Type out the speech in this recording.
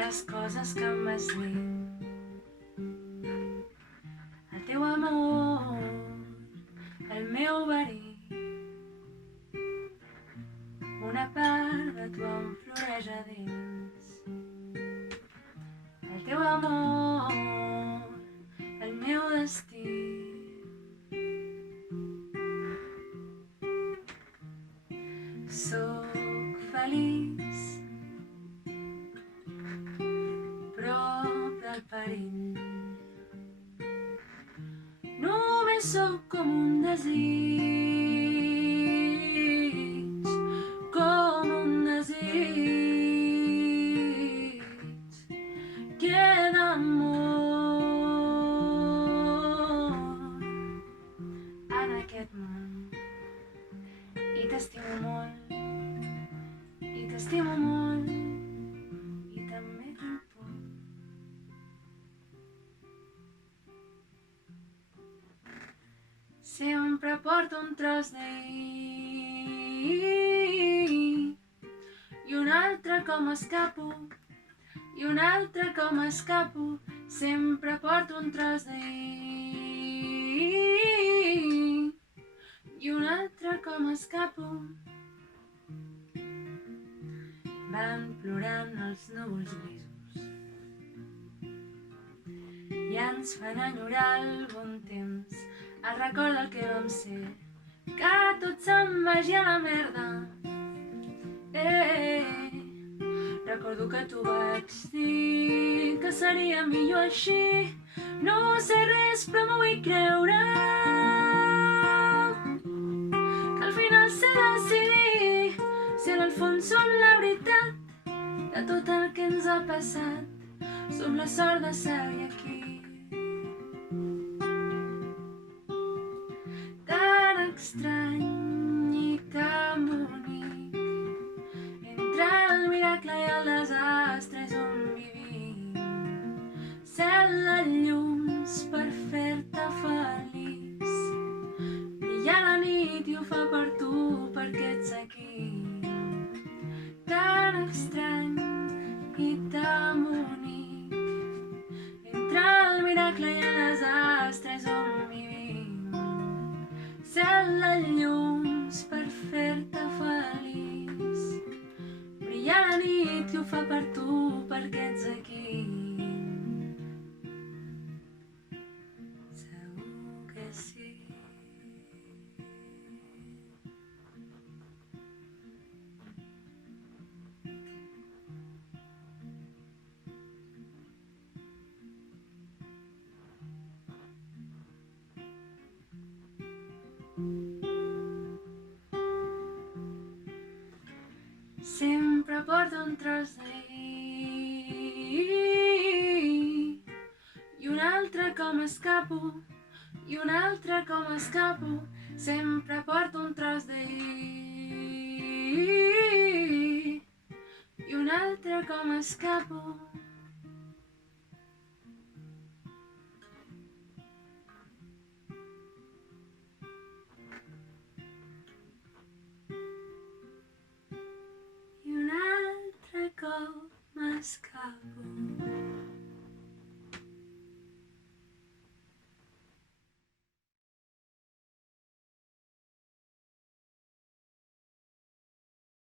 les coses que em vas dir. El teu amor, el meu verí, una part de tu em floreix a dins. El teu amor, el meu destí. Sóc feliç prop del perill. Només sóc com un desig, com un desig. Queda amor en aquest món i t'estimo molt, i t'estimo molt, i també tinc por. Sempre porto un tros d'ahir i un altre com escapo, i un altre com escapo. Sempre porto un tros d'ahir i un altre com escapo. Van plorant els núvols grisos i ens fan enyorar el bon temps, el record del que vam ser, que tot se'n vagi a la merda. Recordo que t'ho vaig dir, que seria millor així. No sé res però m'ho vull creure, que al final sé decidir si en el fons som la veritat de tot el que ens ha passat. Som la sort de ser aquí. Tan estrany i tan bonic, entre el miracle i el desastre és on vivim. Cel de llums per fer-te feliç, brilla la nit i ho fa per tu perquè ets aquí. Tan estrany i tan bonic, entre el miracle i el desastre és on vivim. Cel de llums per fer-te feliç, brilla la nit i ho fa per tu perquè ets aquí. Segur que sí. Sempre porto un tros d'ahir i un altre com escapo, i un altre com escapo. Sempre porto un tros d'ahir i un altre com escapo. I un altre cop m'escapo.